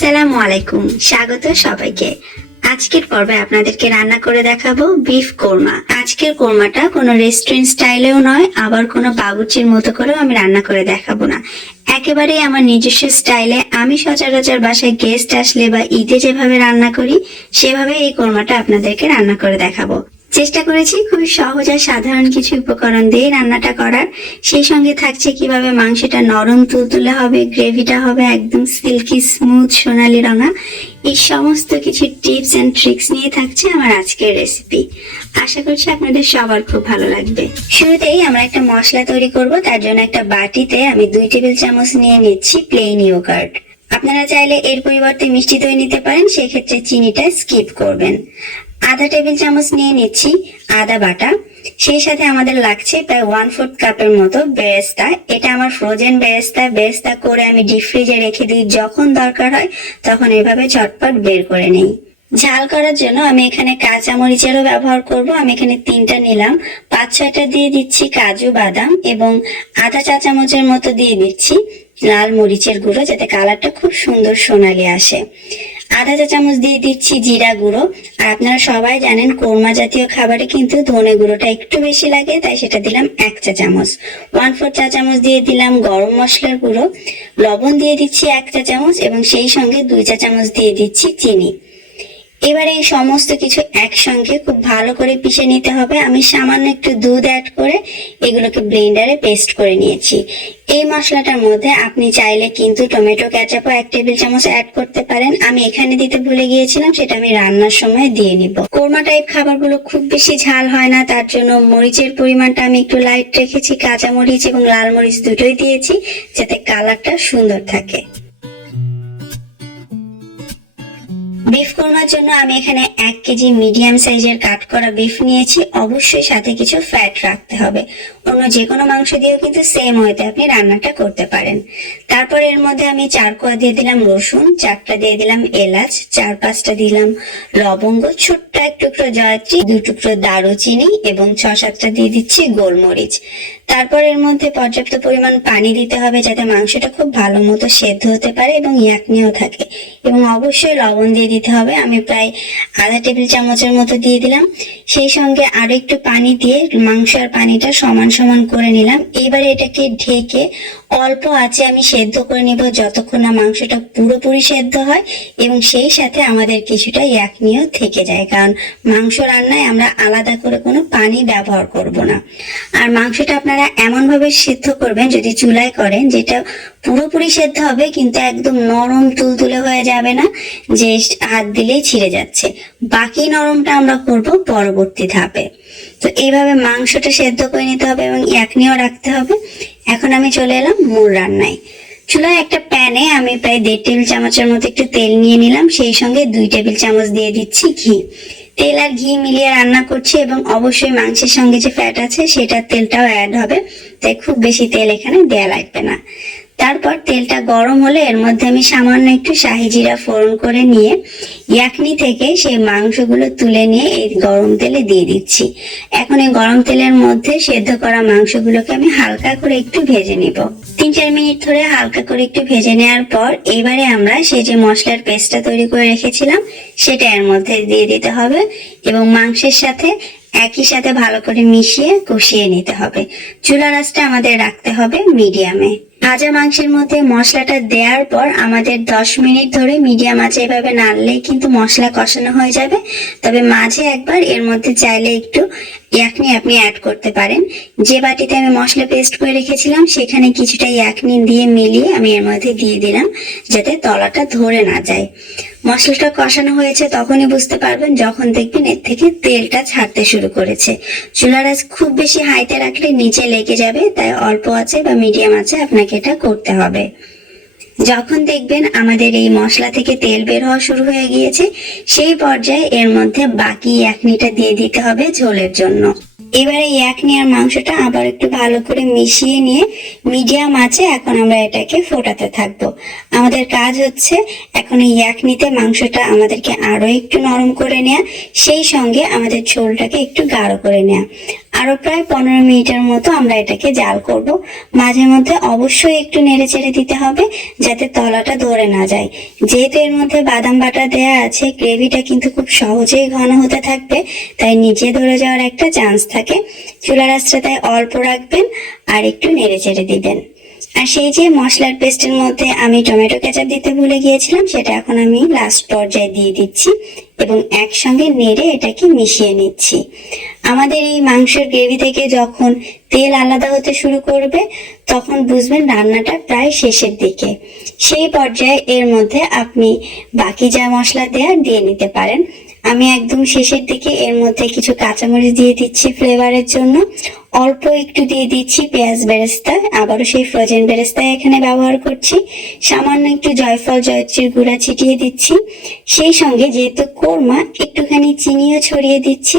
আসসালামু আলাইকুম, স্বাগত সবাইকে। আজকের পর্বে আপনাদেরকে রান্না করে দেখাবো বিফ কোরমা। আজকের কোরমাটা কোনো রেস্টুরেন্ট স্টাইলেও নয়, আবার কোনো বাবুর্চির মতো করেও আমি রান্না করে দেখাবো না। একেবারেই আমার নিজস্ব স্টাইলে আমি সচরাচর বাসায় গেস্ট আসলে বা ঈদে যেভাবে রান্না করি সেভাবে এই কোরমাটা আপনাদেরকে রান্না করে দেখাবো। চেষ্টা করেছি খুবই সহজ আর সাধারণ কিছু উপকরণ দিয়ে রান্নাটা করার। সেই সঙ্গে থাকছে কিভাবে মাংসটা নরম তুলতুলে হবে, গ্রেভিটা হবে একদম সিল্কি স্মুথ সোনালী রঙা। এই সমস্ত কিছু টিপস এন্ড ট্রিক্স নিয়ে থাকছে আমার আজকের রেসিপি। আশা করছি আপনাদের সবার খুব ভালো লাগবে। শুরুতেই আমরা একটা মশলা তৈরি করব। তার জন্য একটা বাটিতে আমি 2 টেবিল চামচ নিয়ে নিচ্ছি প্লেন ইয়োগার্ট। আপনারা চাইলে এর পরিবর্তে মিষ্টি দই নিতে পারেন, সেক্ষেত্রে চিনিটা স্কিপ করবেন। আধা টেবিল চামচ নিয়ে নিচ্ছি আদা বাটা। সেই সাথে আমাদের লাগছে প্রায় 1/4 কাপের মতো বেরেস্তা। এটা আমার ফ্রোজেন বেরেস্তা করে আমি ডিপ ফ্রিজে রেখে দিই, যখন দরকার হয় তখন এভাবে ঝটপট বের করে নেই। ঝাল করার জন্য আমি এখানে কাঁচা মরিচেরও ব্যবহার করব। আমি এখানে 3টা নিলাম। 5-6টা দিয়ে দিচ্ছি কাজু বাদাম এবং আধা চা চামচের মতো দিয়ে দিচ্ছি লাল মরিচের গুঁড়ো, যাতে কালারটা খুব সুন্দর সোনালি আসে। আধা চা চামচ দিয়ে দিচ্ছি জিরা গুঁড়ো। আর আপনারা সবাই জানেন কোরমা জাতীয় খাবারে কিন্তু ধনে গুঁড়োটা একটু বেশি লাগে, তাই সেটা দিলাম 1 চা চামচ। 1/4 চা চামচ দিয়ে দিলাম গরম মশলার গুঁড়ো। লবণ দিয়ে দিচ্ছি 1 চা চামচ এবং সেই সঙ্গে 2 চা চামচ দিয়ে দিচ্ছি চিনি। এবারে এই সমস্ত কিছু একসঙ্গে খুব ভালো করে পিষে নিতে হবে। আমি সামান্য একটু দুধ অ্যাড করে এগুলোকে ব্লেন্ডারে পেস্ট করে নিয়েছি। এই মশলাটার মধ্যে আপনি চাইলে কিন্তু টমেটো কেচাপও 1 টেবিল চামচ অ্যাড করতে পারেন। আমি এখানে দিতে ভুলে গিয়েছিলাম, সেটা আমি রান্নার সময় দিয়ে নিব। কোরমা টাইপ খাবারগুলো খুব বেশি ঝাল হয় না, তার জন্য মরিচের পরিমাণটা আমি একটু লাইট রেখেছি। কাঁচা মরিচ এবং লাল মরিচ দুটোই দিয়েছি, যাতে কালারটা সুন্দর থাকে। বিফ কোরমার জন্য আমি এখানে 1 কেজি মিডিয়াম সাইজের কাট করা বিফ নিয়েছি। অবশ্যই সাথে কিছু ফ্যাট রাখতে হবে। অন্য যে কোনো মাংস দিয়েও কিন্তু সেম ওয়েতে আপনি রান্নাটা করতে পারেন। তারপর এর মধ্যে আমি 4 কোয়া দিয়ে দিলাম রসুন, 4টা দিয়ে দিলাম এলাচ, 4-5টা দিলাম লবঙ্গ, ছোট্ট 1 টুকরো জয়ত্রী, 2 টুকরো দারুচিনি এবং 6-7টা দিয়ে দিচ্ছি গোলমরিচ। তারপর এর মধ্যে পর্যাপ্ত পরিমাণ পানি দিতে হবে, যাতে মাংসটা খুব ভালো মতো সেদ্ধ হতে পারে এবং ইয়াকনিও থাকে। এবং অবশ্যই লবণ দিয়ে দিতে হবে। আমি প্রায় আধা টেবিল চামচের মতো দিয়ে দিলাম। সেই সঙ্গে আরো একটু পানি দিয়ে মাংস আর পানিটা সমান সমান করে নিলাম। এবারে এটাকে ঢেকে অল্প আঁচে আমি সেদ্ধ করে নিব, যতক্ষণ না মাংসটা পুরোপুরি সেদ্ধ হয় এবং সেই সাথে আমাদের কিছুটা ইয়াকনিও থেকে যায়, কারণ মাংস রান্নায় আমরা আলাদা করে কোনো পানি ব্যবহার করব না। আর মাংসটা আপনারা এমন ভাবে সিদ্ধ করবেন, যদি চুলায় করেন, যেটা পুরোপুরি সেদ্ধ হবে কিন্তু একদম নরম তুলতুলে হয়ে যাবে না, যে হাত দিলেই ছিঁড়ে যাচ্ছে। বাকি নরমটা আমরা করব পরবর্তী ধাপে। তো এইভাবে মাংসটা সেদ্ধ করে নিতে হবে এবং ইয়াকনিও রাখতে হবে। এখন আমি চলে এলাম মূল রান্নায়। চুলায় একটা প্যানে আমি প্রায় 1.5 টেবিল চামচের মতো একটু তেল নিয়ে নিলাম। সেই সঙ্গে 2 টেবিল চামচ দিয়ে দিচ্ছি ঘি। তেল আর ঘি মিলিয়ে রান্না করছি এবং অবশ্যই মাংসের সঙ্গে যে ফ্যাট আছে সেটার তেলটাও অ্যাড হবে, তাই খুব বেশি তেল এখানে দেয়া লাগবে না। তারপর তেলটা গরম হলে এর মধ্যে আমি সামান্য একটু শাহি জিরা ফোড়ন করে নিয়ে ইয়াকনি থেকে সেই মাংসগুলো তুলে নিয়ে এই গরম তেলে দিয়ে দিচ্ছি। এখন এই গরম তেলের মধ্যে সেদ্ধ করা মাংসগুলোকে আমি হালকা করে একটু ভেজে নিব। 3-4 মিনিট ধরে হালকা করে একটু ভেজে নেওয়ার পর এবারে আমরা সেই যে মশলার পেস্টটা তৈরি করে রেখেছিলাম সেটা এর মধ্যে দিয়ে দিতে হবে এবং মাংসের সাথে একই সাথে ভালো করে মিশিয়ে কষিয়ে নিতে হবে। চুলার আঁচটা আমাদের রাখতে হবে মিডিয়ামে। ভাজা মাংসের মধ্যে মশলাটা দেওয়ার পর আমাদের 10 মিনিট ধরে মিডিয়াম আঁচে এভাবে নাড়লেই কিন্তু মশলা কষানো হয়ে যাবে। তবে মাঝে একবার এর মধ্যে চাইলে একটু ইয়াকনি আপনি অ্যাড করতে পারেন। যে বাটিতে আমি মশলা পেস্ট করে রেখেছিলাম সেখানে কিছুটা ইয়াকনি দিয়ে মিলিয়ে আমি এর মধ্যে দিয়ে দিলাম, যাতে তলাটা ধরে না যায়। মশলাটা কষানো হয়েছে তখনই বুঝতে পারবেন যখন দেখবেন এর থেকে তেলটা ছাড়তে শুরু করেছে। চুলার আঁচ খুব বেশি হাইতে রাখলে নিচে লেগে যাবে, তাই অল্প আঁচে বা মিডিয়াম আঁচে আপনাকে এটা করতে হবে। যখন দেখবেন আমাদের এই মশলা থেকে তেল বের হওয়া শুরু হয়ে গিয়েছে, সেই পর্যায়ে এর মধ্যে বাকি ইয়াকনিটা দিয়ে দিতে হবে ঝোলের জন্য। এবারে ইয়াকনি আর মাংসটা আবার একটু ভালো করে মিশিয়ে নিয়ে মিডিয়াম আঁচে এখন আমরা এটাকে ফোটাতে থাকবো। আমাদের কাজ হচ্ছে এখন এই ইয়াকনিতে মাংসটা আমাদেরকে আরো একটু নরম করে নেওয়া, সেই সঙ্গে আমাদের ঝোলটাকে একটু গাঢ় করে নেওয়া। আরো প্রায় 15 মিনিটের মতো আমরা এটাকে জাল করব। মাঝে মধ্যে অবশ্যই একটু নেড়ে চেড়ে দিতে হবে যাতে তলাটা ধরে না যায়। যেহেতু এর মধ্যে বাদাম বাটা দেয়া আছে, গ্রেভিটা কিন্তু খুব সহজেই ঘন হতে থাকবে, তাই নিচে ধরে যাওয়ার একটা চান্স থাকে। চুলার আঁচটা তাই অল্প রাখবেন আর একটু নেড়ে চেড়ে দিবেন। আর সেই যে মশলার পেস্টের মধ্যে আমি টমেটো কেচাপ দিতে ভুলে গিয়েছিলাম, সেটা এখন আমি লাস্ট পর্যায়ে দিয়ে দিচ্ছি এবং একসঙ্গে নেড়ে এটাকে মিশিয়ে নিচ্ছি। আমাদের এই মাংসের গ্রেভি থেকে যখন তেল আলাদা হতে শুরু করবে তখন বুঝবেন রান্নাটা প্রায় শেষের দিকে। সেই পর্যায়ে এর মধ্যে আপনি বাকি যা মশলা দেওয়ার দিয়ে নিতে পারেন। আমি একদম শেষের দিকে এর মধ্যে কিছু কাঁচামরিচ দিয়ে দিচ্ছি ফ্লেভারের জন্য। অল্প একটু দিয়ে দিচ্ছি পেঁয়াজ বেরেস্তা, আবারও সেই ফ্রোজেন বেরেস্তা এখানে ব্যবহার করছি। সামান্য একটু জয়ফল জয়ত্রীর গুঁড়া ছিটিয়ে দিচ্ছি। সেই সঙ্গে যেহেতু কোরমা, একটুখানি চিনিও ছড়িয়ে দিচ্ছি।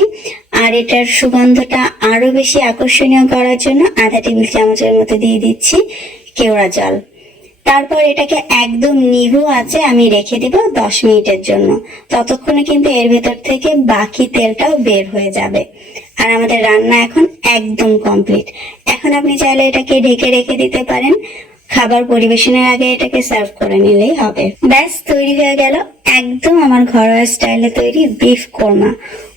আর এটার সুগন্ধটা আরো বেশি আকর্ষণীয় করার জন্য আধা টেবিল চামচের মতো দিয়ে দিচ্ছি কেওড়া জল। তারপর এটাকে একদম নিভু আঁচে আমি রেখে দিব 10 মিনিটের জন্য। ততক্ষণে কিন্তু এর ভেতর থেকে বাকি তেলটাও বের হয়ে যাবে। আর আমাদের রান্না এখন একদম কমপ্লিট। এখন আপনি চাইলে এটাকে ঢেকে রেখে দিতে পারেন। খাবার পরিবেশনের আগে এটাকে সার্ভ করে নিলেই হবে। ব্যাস, তৈরি হয়ে গেল একদম আমার ঘরোয়া স্টাইলে তৈরি বিফ কোরমা।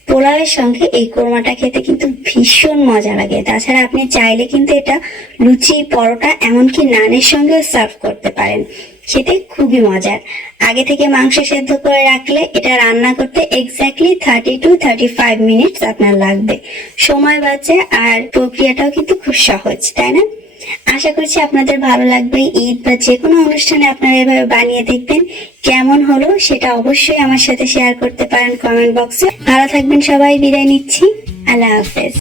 পোলাওয়ের সঙ্গে এই কোরমাটা খেতে কিন্তু ভীষণ মজা লাগে। তাছাড়া আপনি চাইলে কিন্তু এটা লুচি, পরোটা, এমনকি নানের সঙ্গেও সার্ভ করতে পারেন। খেতে খুবই মজার। আগে থেকে মাংস সেদ্ধ করে রাখলে এটা রান্না করতে এক্স্যাক্টলি 30 to 35 মিনিটস আপনার লাগবে। সময় বাঁচে আর প্রক্রিয়াটাও কিন্তু খুব সহজ, তাই না? আশা করছি আপনাদের ভালো লাগবে। ঈদ বা যে কোনো অনুষ্ঠানে আপনারা এভাবে বানিয়ে দেখবেন। কেমন হলো সেটা অবশ্যই আমার সাথে শেয়ার করতে পারেন কমেন্ট বক্সে। ভালো থাকবেন সবাই, বিদায় নিচ্ছি। আল্লাহ হাফেজ।